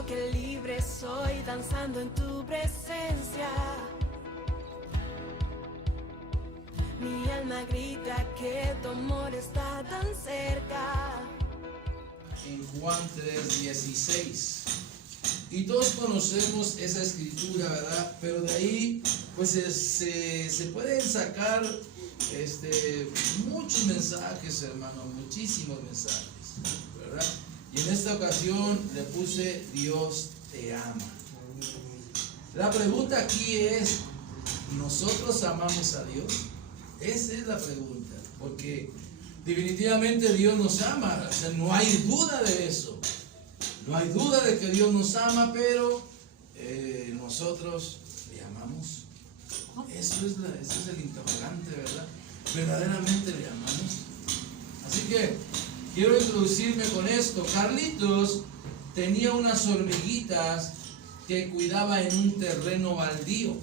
Siento que libre soy danzando en tu presencia. Mi alma grita que tu amor está tan cerca. En Juan 3:16. Y todos conocemos esa escritura, ¿verdad? Pero de ahí, pues se pueden sacar muchos mensajes, hermano, muchísimos mensajes, ¿verdad? Y en esta ocasión le puse Dios te ama. La pregunta aquí es, ¿nosotros amamos a Dios? Esa es la pregunta, porque definitivamente Dios nos ama, o sea, no hay duda de eso. No hay duda de que Dios nos ama, pero nosotros le amamos. Ese es el interrogante, ¿verdad? ¿Verdaderamente le amamos? Así que quiero introducirme con esto. Carlitos tenía unas hormiguitas que cuidaba en un terreno baldío.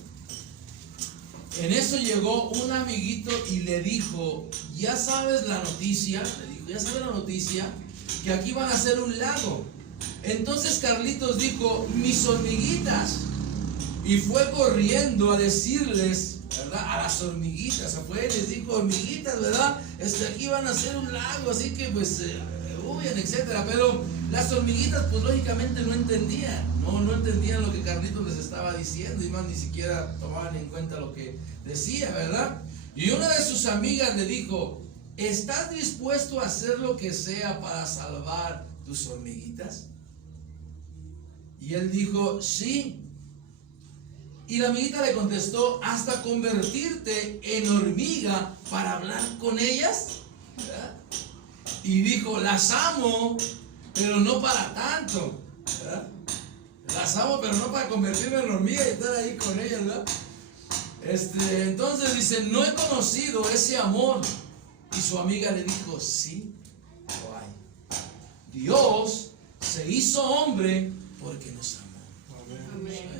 En eso llegó un amiguito y le dijo, ¿ya sabes la noticia? Le dijo, ¿ya sabes la noticia? Que aquí van a hacer un lago. Entonces Carlitos dijo, mis hormiguitas. Y fue corriendo a decirles, ¿verdad? A las hormiguitas, fue y les dijo, hormiguitas, ¿verdad? Aquí van a hacer un lago, así que pues huyan, etcétera. Pero las hormiguitas pues lógicamente no entendían, no entendían lo que Carlitos les estaba diciendo, y más ni siquiera tomaban en cuenta lo que decía, ¿verdad? Y una de sus amigas le dijo, ¿estás dispuesto a hacer lo que sea para salvar tus hormiguitas? Y él dijo, sí. Y la amiguita le contestó, ¿hasta convertirte en hormiga para hablar con ellas? ¿Verdad? Y dijo, las amo, pero no para tanto, ¿verdad? Las amo, pero no para convertirme en hormiga y estar ahí con ellas, ¿verdad? Entonces dice, no he conocido ese amor. Y su amiga le dijo, sí, lo hay. Dios se hizo hombre porque nos amó. Amén.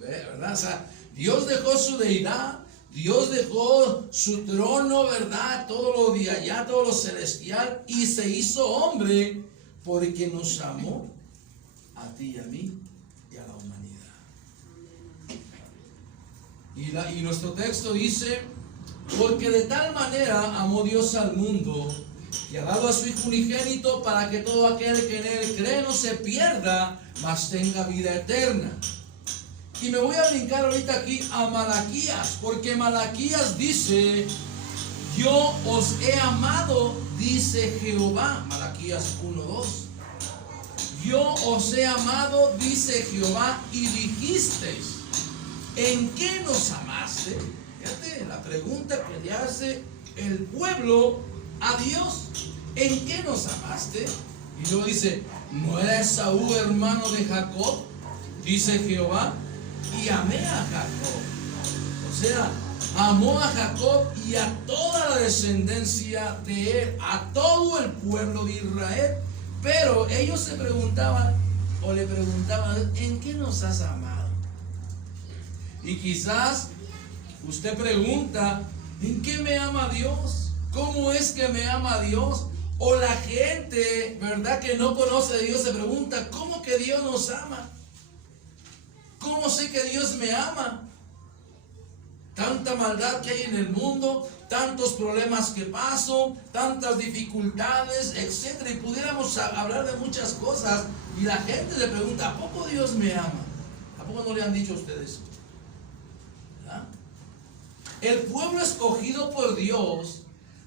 ¿Verdad? O sea, Dios dejó su deidad, Dios dejó su trono, ¿verdad? Todo lo de allá, todo lo celestial, y se hizo hombre porque nos amó a ti y a mí y a la humanidad. Y nuestro texto dice, porque de tal manera amó Dios al mundo, y ha dado a su Hijo unigénito para que todo aquel que en él cree no se pierda, mas tenga vida eterna. Y me voy a brincar ahorita aquí a Malaquías, porque Malaquías dice, yo os he amado, dice Jehová. Malaquías 1:2. Yo os he amado, dice Jehová, y dijisteis, ¿en qué nos amaste? Fíjate la pregunta que le hace el pueblo a Dios. ¿En qué nos amaste? Y luego dice, ¿no era Esaú hermano de Jacob? Dice Jehová, y amé a Jacob. O sea, amó a Jacob y a toda la descendencia de él, a todo el pueblo de Israel. Pero ellos se preguntaban, o le preguntaban, ¿en qué nos has amado? Y quizás usted pregunta, ¿en qué me ama Dios? ¿Cómo es que me ama Dios? O la gente, ¿verdad?, que no conoce a Dios se pregunta, ¿cómo que Dios nos ama? ¿Cómo sé que Dios me ama? Tanta maldad que hay en el mundo, tantos problemas que paso, tantas dificultades, etcétera. Y pudiéramos hablar de muchas cosas. Y la gente le pregunta, ¿a poco Dios me ama? ¿A poco no le han dicho a ustedes? ¿Verdad? El pueblo escogido por Dios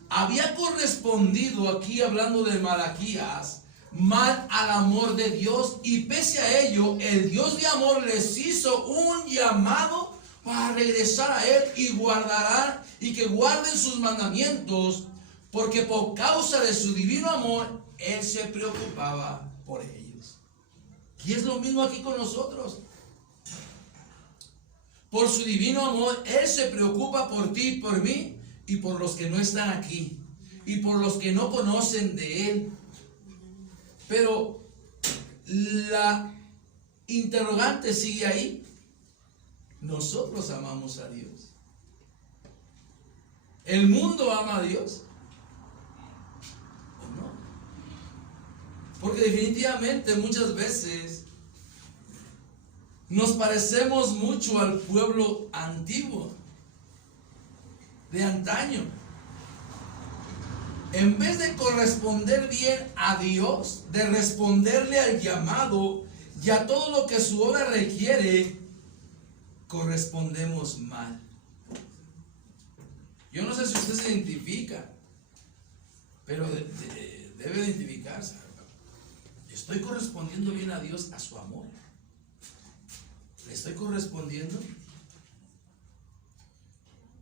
había correspondido, aquí hablando de Malaquías, mal al amor de Dios, y pese a ello, el Dios de amor les hizo un llamado para regresar a Él y que guarden sus mandamientos, porque por causa de su divino amor, Él se preocupaba por ellos. Y es lo mismo aquí con nosotros. Por su divino amor, Él se preocupa por ti y por mí, y por los que no están aquí, y por los que no conocen de Él. Pero la interrogante sigue ahí. Nosotros amamos a Dios. ¿El mundo ama a Dios o no? Porque definitivamente muchas veces Nos parecemos mucho al pueblo antiguo, de antaño. En vez de corresponder bien a Dios, de responderle al llamado y a todo lo que su obra requiere, correspondemos mal. Yo no sé si usted se identifica, pero debe identificarse. ¿Estoy correspondiendo bien a Dios, a su amor? ¿Le estoy correspondiendo?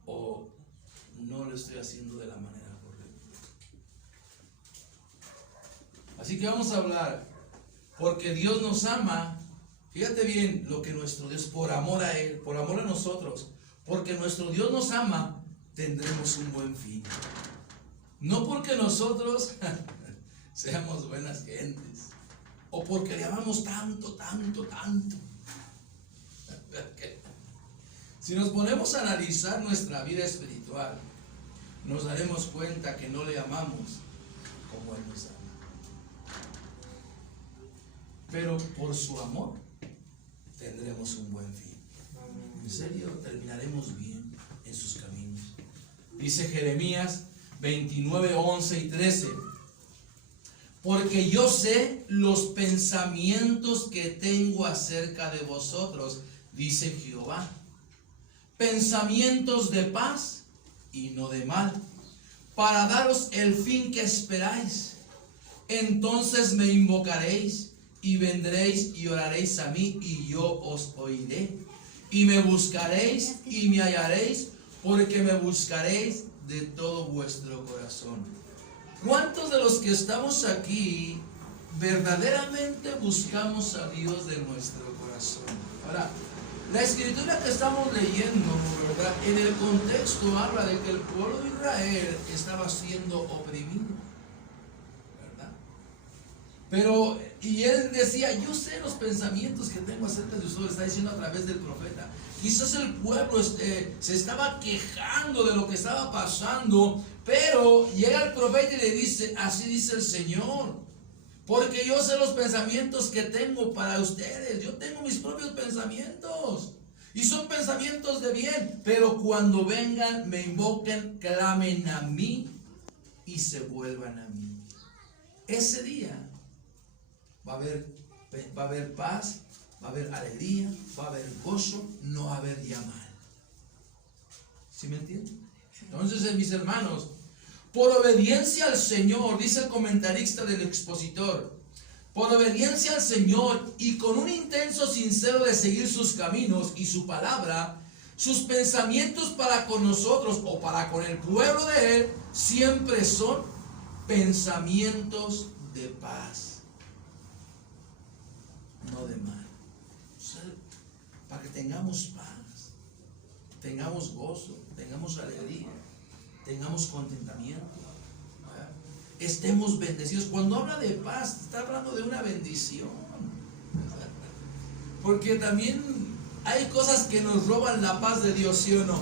¿O no lo estoy haciendo de la manera correcta? Así que vamos a hablar, porque Dios nos ama. Fíjate bien lo que nuestro Dios, por amor a Él, por amor a nosotros, porque nuestro Dios nos ama, tendremos un buen fin. No porque nosotros seamos buenas gentes, o porque le amamos tanto. Si nos ponemos a analizar nuestra vida espiritual, nos daremos cuenta que no le amamos como Él nos ama. Pero por su amor tendremos un buen fin. En serio, terminaremos bien en sus caminos. Dice Jeremías 29, 11 y 13. Porque yo sé los pensamientos que tengo acerca de vosotros, dice Jehová. Pensamientos de paz y no de mal, para daros el fin que esperáis. Entonces me invocaréis y vendréis y oraréis a mí y yo os oiré. Y me buscaréis y me hallaréis, porque me buscaréis de todo vuestro corazón. ¿Cuántos de los que estamos aquí verdaderamente buscamos a Dios de nuestro corazón? Ahora, la escritura que estamos leyendo, ¿verdad?, en el contexto habla de que el pueblo de Israel estaba siendo oprimido, ¿verdad? Pero, y él decía, yo sé los pensamientos que tengo acerca de ustedes, está diciendo a través del profeta. Quizás el pueblo se estaba quejando de lo que estaba pasando, pero llega el profeta y le dice, así dice el Señor, porque yo sé los pensamientos que tengo para ustedes. Yo tengo mis propios pensamientos y son pensamientos de bien, pero cuando vengan, me invoquen, clamen a mí y se vuelvan a mí. Ese día va a haber paz, va a haber alegría, va a haber gozo, no va a haber ya mal. ¿Sí me entienden? Entonces, mis hermanos, por obediencia al Señor, dice el comentarista del expositor, por obediencia al Señor y con un intenso sincero de seguir sus caminos y su palabra, sus pensamientos para con nosotros o para con el pueblo de Él siempre son pensamientos de paz, no de mal. O sea, para que tengamos paz, tengamos gozo, tengamos alegría, tengamos contentamiento, ¿verdad? Estemos bendecidos. Cuando habla de paz, está hablando de una bendición, ¿verdad? Porque también hay cosas que nos roban la paz de Dios, ¿sí o no?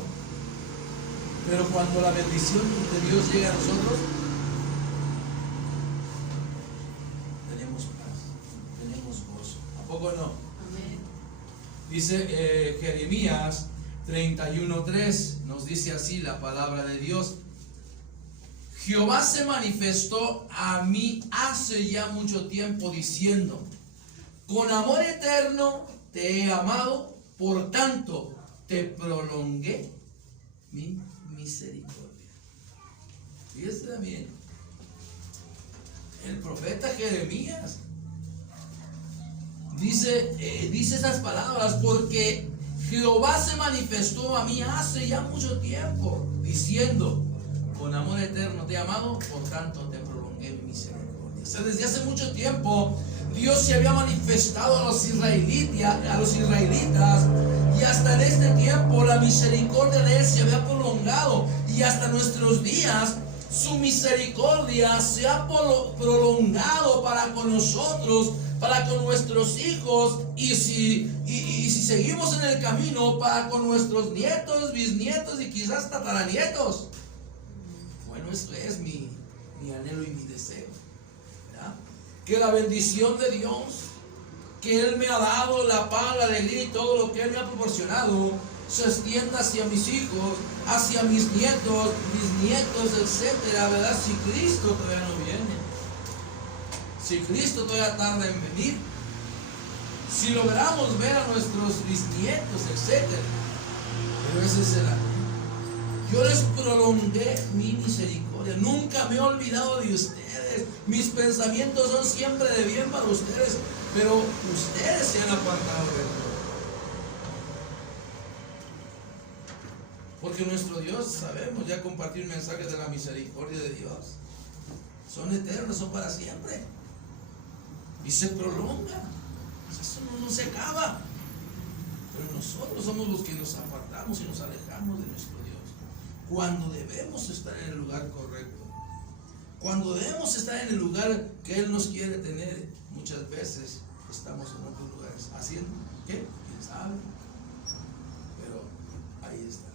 Pero cuando la bendición de Dios llega a nosotros, tenemos paz, tenemos gozo. ¿A poco no? Amén. Dice Jeremías 31:3, nos dice así la palabra de Dios. Jehová se manifestó a mí hace ya mucho tiempo diciendo, con amor eterno te he amado, por tanto te prolongué mi misericordia. Fíjese también, el profeta Jeremías dice esas palabras, porque Jehová se manifestó a mí hace ya mucho tiempo, diciendo, con amor eterno te he amado, por tanto te prolongué mi misericordia. O sea, desde hace mucho tiempo Dios se había manifestado a los israelitas, y hasta en este tiempo la misericordia de Él se había prolongado, y hasta nuestros días su misericordia se ha prolongado para con nosotros, para con nuestros hijos, y si seguimos en el camino, para con nuestros nietos, bisnietos y quizás tataranietos. Bueno, esto es mi anhelo y mi deseo, ¿verdad? Que la bendición de Dios, que Él me ha dado, la paz, la alegría y todo lo que Él me ha proporcionado, se extienda hacia mis hijos, hacia mis nietos, etcétera, ¿verdad? Si Cristo todavía no viene, si Cristo todavía tarda en venir, si logramos ver a nuestros bisnietos, etcétera. Pero ese será. Yo les prolongué mi misericordia, nunca me he olvidado de ustedes. Mis pensamientos son siempre de bien para ustedes, pero ustedes se han apartado de mí. Porque nuestro Dios, sabemos ya compartir mensajes de la misericordia de Dios. Son eternos, son para siempre. Y se prolonga. Eso no se acaba. Pero nosotros somos los que nos apartamos y nos alejamos de nuestro Dios. Cuando debemos estar en el lugar correcto. Cuando debemos estar en el lugar que Él nos quiere tener, muchas veces estamos en otros lugares. ¿Haciendo qué? ¿Quién sabe? Pero ahí está.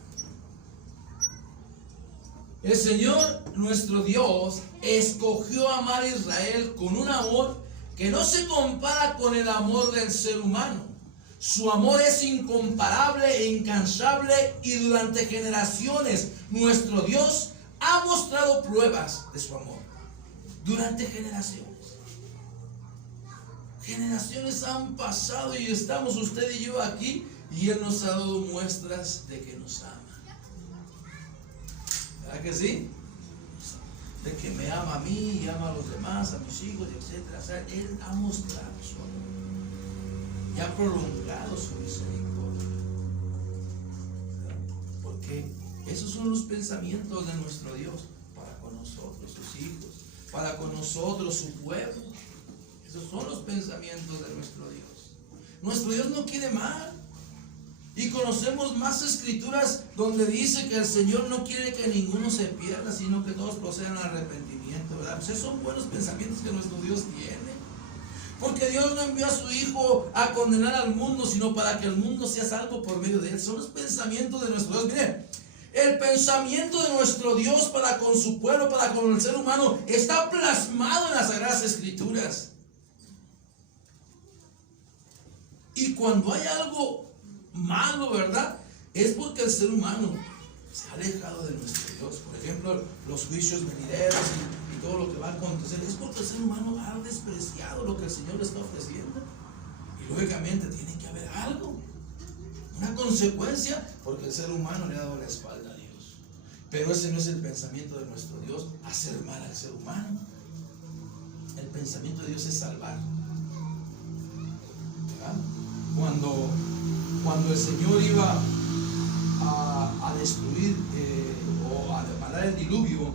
El Señor, nuestro Dios, escogió amar a Israel con un amor que no se compara con el amor del ser humano. Su amor es incomparable e incansable, y durante generaciones nuestro Dios ha mostrado pruebas de su amor. Durante generaciones. Generaciones han pasado y estamos usted y yo aquí, y Él nos ha dado muestras de que nos ama. ¿Verdad que sí? De que me ama a mí y ama a los demás, a mis hijos, etc. O sea, Él ha mostrado su amor y ha prolongado su misericordia. ¿Verdad? Porque esos son los pensamientos de nuestro Dios para con nosotros, sus hijos, para con nosotros, su pueblo. Esos son los pensamientos de nuestro Dios. Nuestro Dios no quiere mal. Y conocemos más escrituras donde dice que el Señor no quiere que ninguno se pierda, sino que todos procedan al arrepentimiento, ¿verdad? Pues esos son buenos pensamientos que nuestro Dios tiene. Porque Dios no envió a su Hijo a condenar al mundo, sino para que el mundo sea salvo por medio de Él. Son los pensamientos de nuestro Dios. Miren, el pensamiento de nuestro Dios para con su pueblo, para con el ser humano, está plasmado en las Sagradas Escrituras. Y cuando hay algo malo, ¿verdad? Es porque el ser humano se ha alejado de nuestro Dios. Por ejemplo, los juicios venideros y todo lo que va a acontecer, es porque el ser humano ha despreciado lo que el Señor le está ofreciendo. Y lógicamente tiene que haber algo, una consecuencia, porque el ser humano le ha dado la espalda a Dios. Pero ese no es el pensamiento de nuestro Dios, hacer mal al ser humano. El pensamiento de Dios es salvar. ¿Verdad? Cuando el Señor iba a destruir o a mandar el diluvio,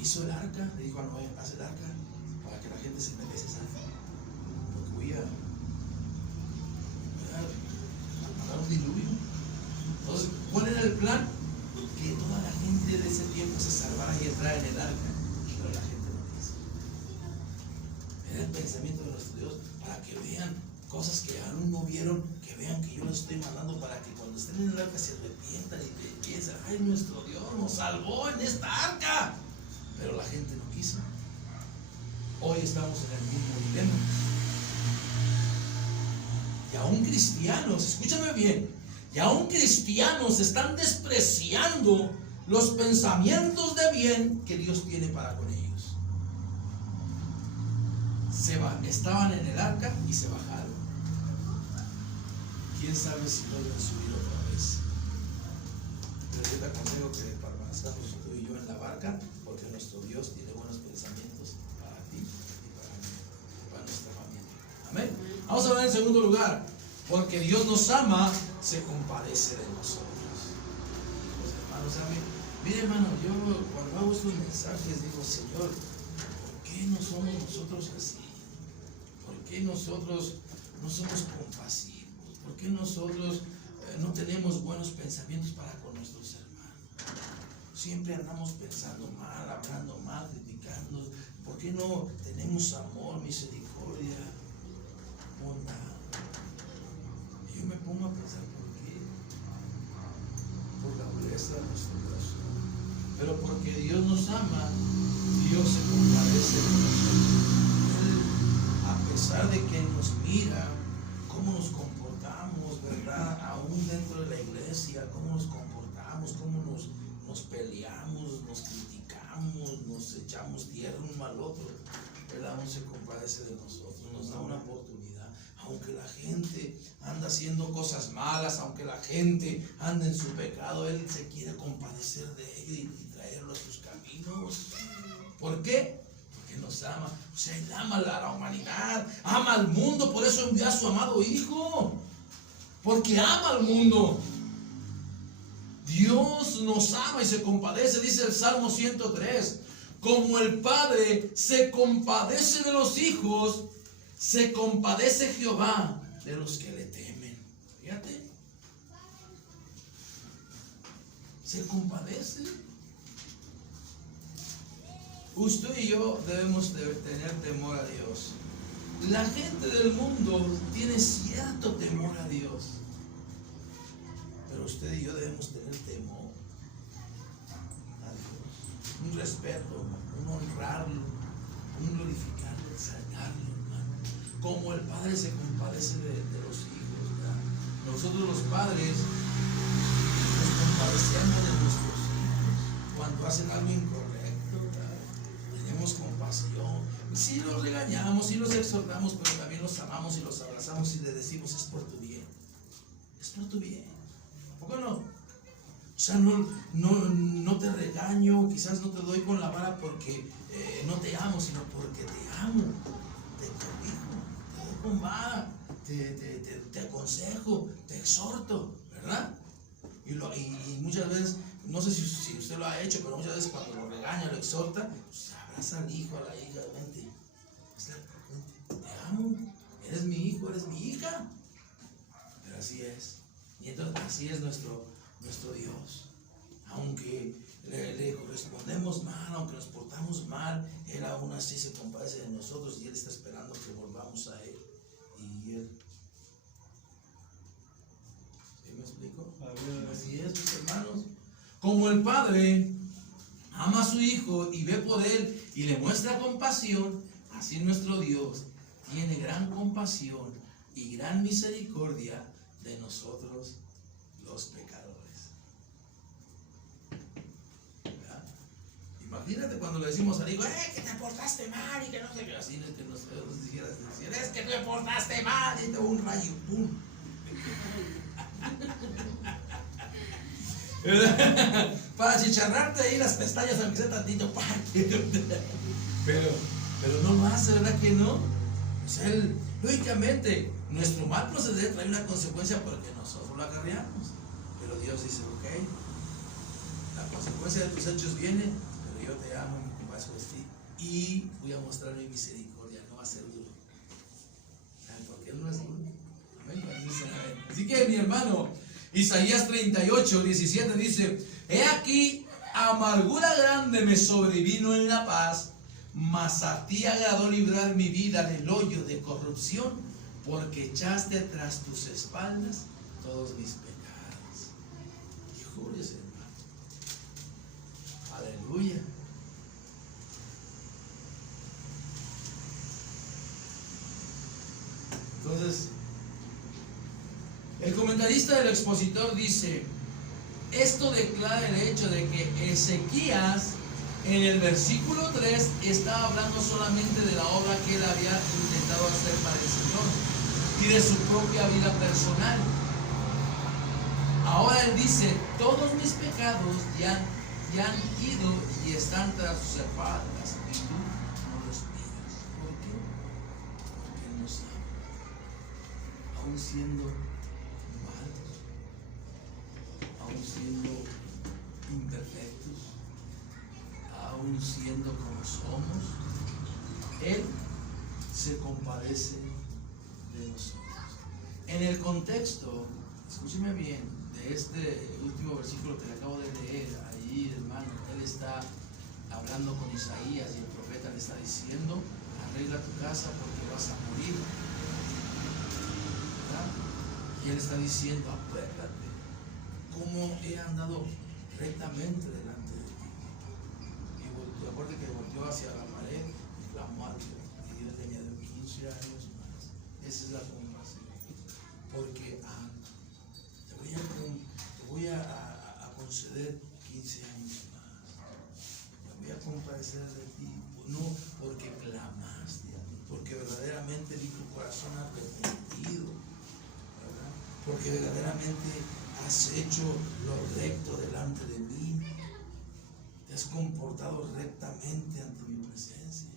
hizo el arca, le dijo a Noé: haz el arca para que la gente se merece salva. Porque huía a mandar un diluvio. Entonces, ¿cuál era el plan? Que toda la gente de ese tiempo se salvara y entrara en el arca. Pero la gente no quiso. Era el pensamiento de nuestro Dios, para que vean cosas que aún no vieron, que vean que yo les estoy mandando, para que cuando estén en el arca se arrepientan y piensen: ay, nuestro Dios nos salvó en esta arca. Pero la gente no quiso. Hoy estamos en el mismo dilema. Y aún cristianos, escúchame bien, y aún cristianos están despreciando los pensamientos de bien que Dios tiene para con ellos. Estaban en el arca y se bajaron. Quién sabe si logran subir otra vez. Pero yo te aconsejo que permanezcamos tú y yo en la barca, porque nuestro Dios tiene buenos pensamientos para ti y para mí, y para nuestra familia. Amén. Vamos a ver en segundo lugar: porque Dios nos ama, se compadece de nosotros. Los hermanos, mire, hermano, yo cuando hago estos mensajes digo: Señor, ¿por qué no somos nosotros así? ¿Por qué nosotros no somos compasivos? ¿Por qué nosotros no tenemos buenos pensamientos para con nuestros hermanos? Siempre andamos pensando mal, hablando mal, criticando. ¿Por qué no tenemos amor, misericordia, bondad? Y yo me pongo a pensar: ¿por qué? Por la dureza de nuestro corazón. Pero porque Dios nos ama, Dios se compadece de nosotros. A pesar pesar de que nos mira, cómo nos comportamos, ¿verdad? Aún dentro de la iglesia, cómo nos comportamos, cómo nos peleamos, nos criticamos, nos echamos tierra uno al otro, ¿verdad? Aún se compadece de nosotros, nos da una oportunidad. Aunque la gente anda haciendo cosas malas, aunque la gente anda en su pecado, Él se quiere compadecer de ellos y traerlo a sus caminos. ¿Por qué? Porque nos ama. O sea, Él ama a la humanidad, ama al mundo, por eso envió a su amado Hijo. Porque ama al mundo. Dios nos ama y se compadece, dice el Salmo 103. Como el Padre se compadece de los hijos, se compadece Jehová de los que le temen. Fíjate. Se compadece. Usted y yo debemos de tener temor a Dios. La gente del mundo tiene cierto temor a Dios. Pero usted y yo debemos tener temor a Dios. Un respeto, un honrarlo, un glorificarlo, exaltarlo, hermano. Como el Padre se compadece de los hijos, ¿verdad? Nosotros los padres nos compadecemos de nuestros hijos cuando hacen algo incorrecto, ¿verdad? Tenemos compasión. Sí los regañamos, sí los exhortamos, pero también los amamos y los abrazamos y les decimos: es por tu bien. Es por tu bien. ¿Por qué no? O sea, no te regaño, quizás no te doy con la vara porque no te amo, sino porque te amo. Te corrijo, te doy con vara, te aconsejo, te exhorto, ¿verdad? Y muchas veces, no sé si usted lo ha hecho, pero muchas veces cuando lo regaña, lo exhorta, pues abraza al hijo, a la hija, vente, te amo, eres mi hijo, eres mi hija. Pero así es. Y entonces así es nuestro Dios. Aunque le correspondemos mal, aunque nos portamos mal, Él aún así se compadece de nosotros y Él está esperando que volvamos a Él. Y Él. ¿Sí me explico? Así es, mis hermanos. Como el Padre ama a su Hijo y ve por Él y le muestra compasión, así nuestro Dios tiene gran compasión y gran misericordia de nosotros los pecadores. ¿Verdad? Imagínate cuando le decimos al hijo: que te portaste mal y que no sé qué. Así es que nos dijeras: es que te portaste mal, y te un rayo, ¡pum! Para chicharrarte ahí las pestañas, aunque sea tantito. Pero no lo hace, ¿verdad que no? Pues Él, lógicamente, nuestro mal proceder trae una consecuencia porque nosotros lo acarreamos. Pero Dios dice: ok, la consecuencia de tus hechos viene, pero yo te amo y me compadezco de ti y voy a mostrar mi misericordia. No va a ser duro, porque Él no es duro. Amén. Así que, mi hermano, Isaías 38, 17 dice: he aquí, amargura grande me sobrevino en la paz, mas a ti agradó librar mi vida del hoyo de corrupción, porque echaste tras tus espaldas todos mis pecados. Híjoles, hermano. Aleluya. Entonces, el comentarista del expositor dice: esto declara el hecho de que Ezequías en el versículo 3 estaba hablando solamente de la obra que él había intentado hacer para el Señor y de su propia vida personal. Ahora él dice: todos mis pecados ya han ido y están tras sus espaldas y tú no los miras. ¿Por qué? Porque Él nos ama, aún siendo malos, aún siendo imperfectos, aún siendo como somos. Él se compadece de nosotros. En el contexto, escúcheme bien, de este último versículo que le acabo de leer, ahí, hermano, él está hablando con Isaías y el profeta le está diciendo: arregla tu casa porque vas a morir, ¿verdad? Y él está diciendo: acuérdate cómo he andado rectamente delante de ti. Y acuérdate que volteó hacia la pared y clamó a Dios, y Dios le añadió 15 años más. Esa es la compasión. Porque te voy a conceder 15 años más. Me voy a compadecer de ti. No porque clamaste a mí, porque verdaderamente vi tu corazón arrepentido, ¿verdad? Porque verdaderamente has hecho lo recto delante de mí. Te has comportado rectamente ante mi presencia.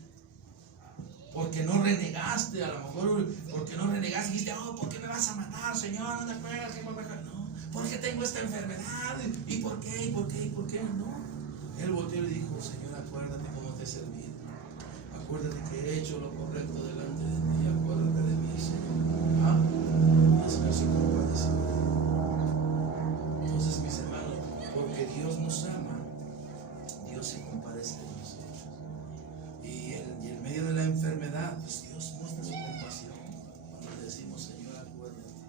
Porque no renegaste, a lo mejor, porque no renegaste y dijiste, oh, ¿por qué me vas a matar, Señor? No te acuerdas que no, porque tengo esta enfermedad, y por qué, y por qué, y por qué, no. Él volteó y le dijo, Señor, acuérdate cómo te he servido. Acuérdate que he hecho lo correcto delante de ti. Acuérdate de mí, Señor. ¿Ah? Y Señor se compadeció. Entonces, mis hermanos, porque Dios nos ama, Dios se compadece de nosotros. Y en medio de la enfermedad, pues Dios muestra su compasión. Cuando le decimos, Señor, acuérdate de mí.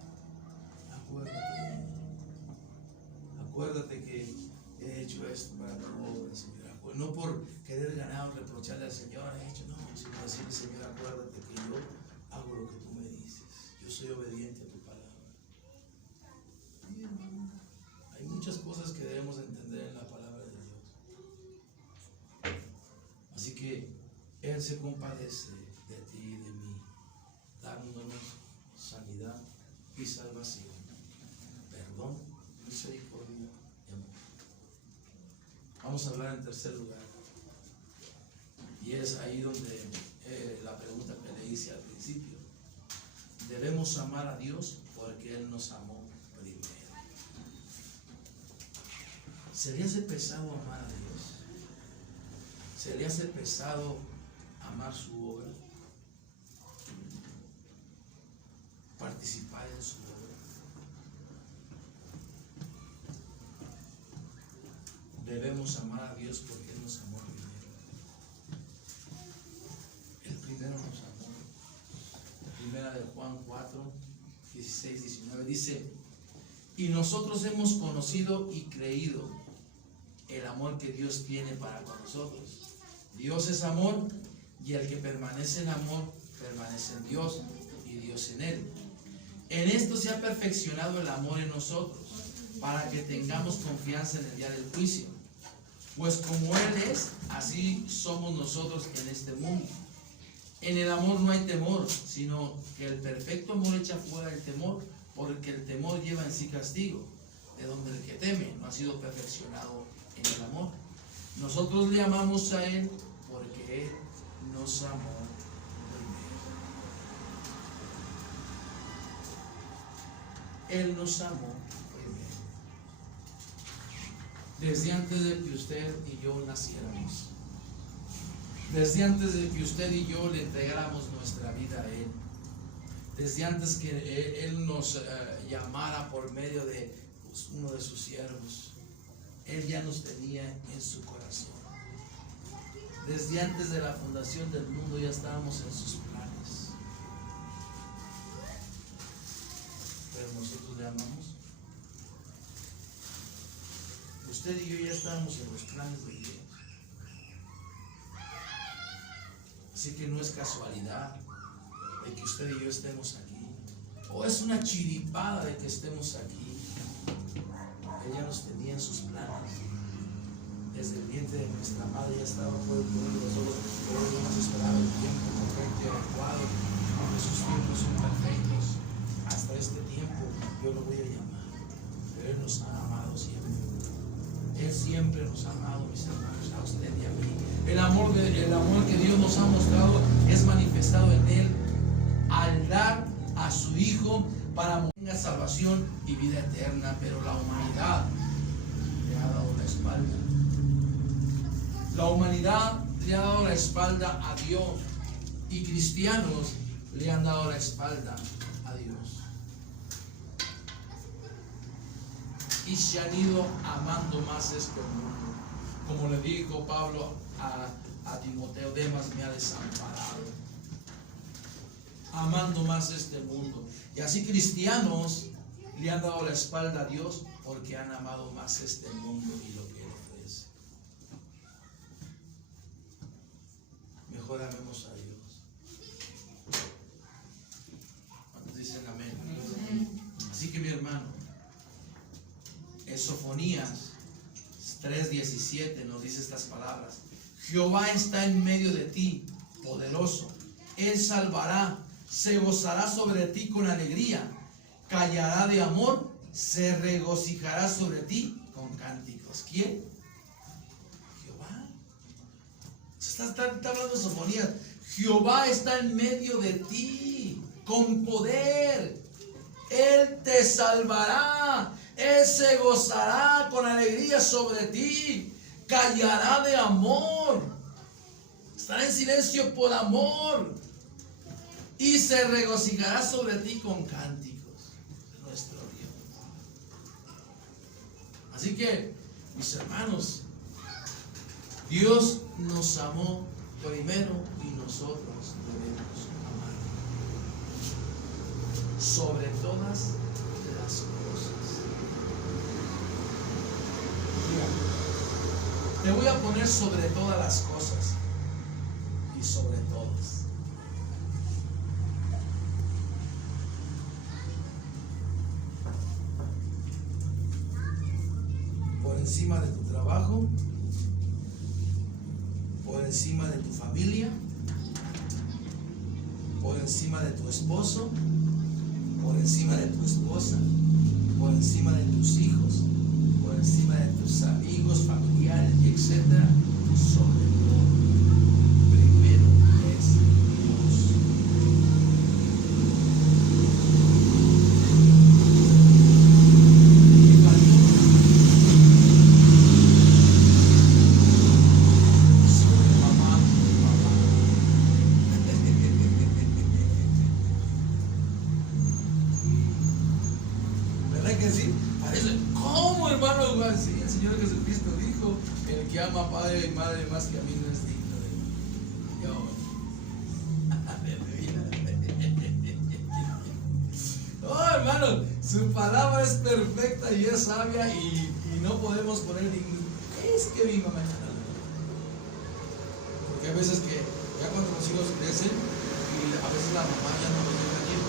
Acuérdate que he hecho esto para tu obra, Señor. No por querer ganar o reprocharle al Señor, he hecho, no, sino decirle, Señor, acuérdate que yo hago lo que tú me dices. Yo soy obediente a tu palabra. Hay muchas cosas que debemos entender en la palabra de Dios. Así que Él se compadece de ti y de mí, dándonos sanidad y salvación, perdón, misericordia y amor. Vamos a hablar en tercer lugar. Y es ahí donde la pregunta que le hice al principio. Debemos amar a Dios porque Él nos amó primero. ¿Se le hace pesado amar a Dios? ¿Se le hace pesado amar su obra? Participar en su obra. Debemos amar a Dios porque Él nos amó primero. Él primero nos amó. Primera de Juan 4, 16, 19 dice: y nosotros hemos conocido y creído el amor que Dios tiene para con nosotros. Dios es amor, y el que permanece en amor permanece en Dios y Dios en él. En esto se ha perfeccionado el amor en nosotros, para que tengamos confianza en el día del juicio. Pues como Él es, así somos nosotros en este mundo. En el amor no hay temor, sino que el perfecto amor echa fuera el temor, porque el temor lleva en sí castigo, de donde el que teme no ha sido perfeccionado en el amor. Nosotros le amamos a Él porque Él nos amó primero. Él nos amó primero. Desde antes de que usted y yo naciéramos. Desde antes de que usted y yo le entregáramos nuestra vida a Él. Desde antes que Él nos llamara por medio de uno de sus siervos. Él ya nos tenía en su corazón. Desde antes de la fundación del mundo ya estábamos en sus planes. Pero nosotros le amamos. Usted y yo ya estábamos en los planes de Dios. Así que no es casualidad de que usted y yo estemos aquí. O es una chiripada de que estemos aquí. Ella nos tenía en sus planes. Desde el vientre de nuestra madre ya estaba por el mundo. Nosotros podemos esperar el tiempo correcto y adecuado, porque sus tiempos son perfectos. Hasta este tiempo yo lo voy a llamar. Pero Él nos ha amado siempre. Él siempre nos ha amado, mis hermanos, a usted y a mí. El amor que Dios nos ha mostrado es manifestado en Él al dar a su Hijo para que tenga salvación y vida eterna. Pero la humanidad le ha dado la espalda. La humanidad le ha dado la espalda a Dios, y cristianos le han dado la espalda a Dios. Y se han ido amando más este mundo. Como le dijo Pablo a Timoteo: Demas me ha desamparado. Amando más este mundo. Y así cristianos le han dado la espalda a Dios porque han amado más este mundo y lo que Él ofrece. Mejor amemos a Dios. Sofonías 3:17 nos dice estas palabras: Jehová está en medio de ti, poderoso. Él salvará, se gozará sobre ti con alegría, callará de amor, se regocijará sobre ti con cánticos. ¿Quién? Jehová. Está hablando de Sofonías. Jehová está en medio de ti, con poder. Él te salvará, Él se gozará con alegría sobre ti, callará de amor, estará en silencio por amor y se regocijará sobre ti con cánticos. Nuestro Dios. Así que, mis hermanos, Dios nos amó primero y nosotros debemos amar sobre todas las cosas. Mira, te voy a poner sobre todas las cosas y sobre todas. Por encima de tu trabajo, por encima de tu familia, por encima de tu esposo, por encima de tu esposa, por encima de tus hijos, por encima de tus amigos, familiares y etcétera, sobre todo, primero es Dios. Sobre mamá y papá. ¿Verdad que sí? Parece, ¿cómo, hermano? Sí, el Señor Jesucristo dijo: el que ama a padre y madre más que a mí no es digno de mí. Yo. Oh, hermano, su palabra es perfecta y es sabia y no podemos poner ningún. Es que mi mamá. Porque hay veces que ya cuando los hijos crecen y a veces la mamá ya no los deja ir,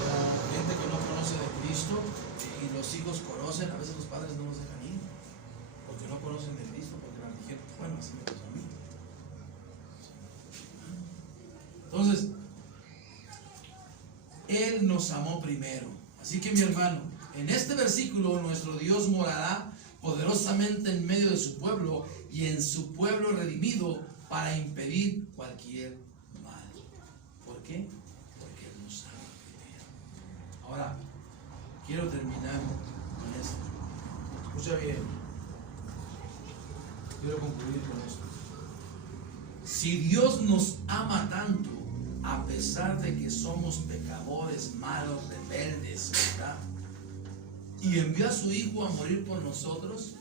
gente que no conoce de Cristo. Y los hijos conocen, a veces los padres no los dejan ir, porque no conocen de Cristo, porque la religión, bueno, así me pasó a mí. Entonces, Él nos amó primero. Así que, mi hermano, en este versículo nuestro Dios morará poderosamente en medio de su pueblo y en su pueblo redimido para impedir cualquier mal. ¿Por qué? Porque Él nos ama primero. Ahora, quiero terminar con esto. Escucha bien. Quiero concluir con esto. Si Dios nos ama tanto, a pesar de que somos pecadores, malos, rebeldes, ¿verdad?, y envió a su Hijo a morir por nosotros,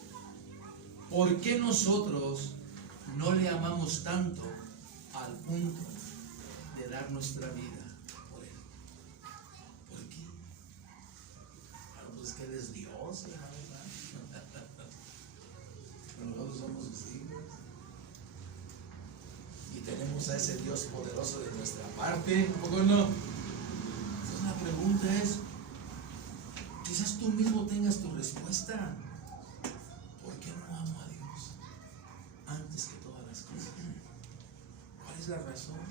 ¿por qué nosotros no le amamos tanto al punto de dar nuestra vida por Él? ¿Por qué? Pues es que Él es Dios, ¿verdad? Nosotros somos sus hijos y tenemos a ese Dios poderoso de nuestra parte. ¿Un poco no? Entonces la pregunta es, quizás tú mismo tengas tu respuesta. ¿Por qué no amo a Dios antes que todas las cosas? ¿Cuál es la razón?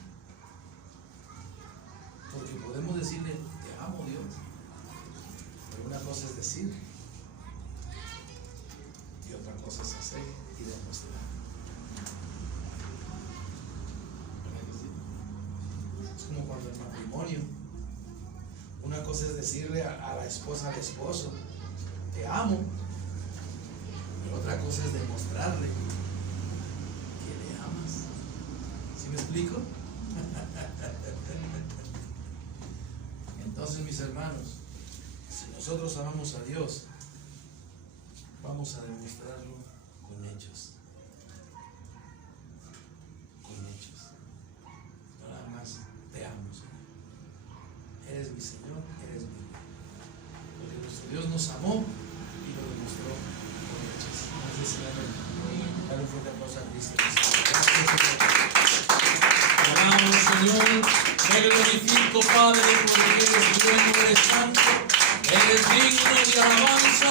Porque podemos decirle: te amo, Dios. Pero una cosa es decir y otra cosa es hacer y demostrar. Es como cuando el matrimonio, una cosa es decirle a la esposa, al esposo: te amo, pero otra cosa es demostrarle que le amas. ¿Sí me explico? Entonces, mis hermanos, si nosotros amamos a Dios, vamos a demostrarlo con hechos. Con hechos. No nada más te amo, Señor. Eres mi Señor, eres mi Dios. Porque nuestro Dios nos amó y lo demostró con hechos. Gracias, Señor. Dale un fuerte aplauso a Cristo. Gracias, Señor. Oramos, Señor. Te glorifico, Padre, porque eres bueno, eres santo, eres digno de alabanza.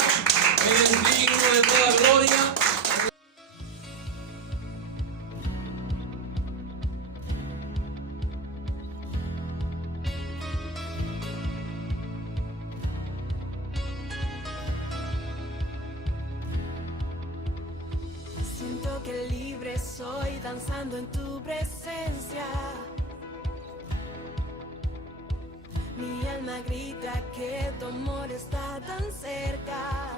Él es digno de toda gloria. Siento que libre soy danzando en tu presencia. Mi alma grita que tu amor está tan cerca.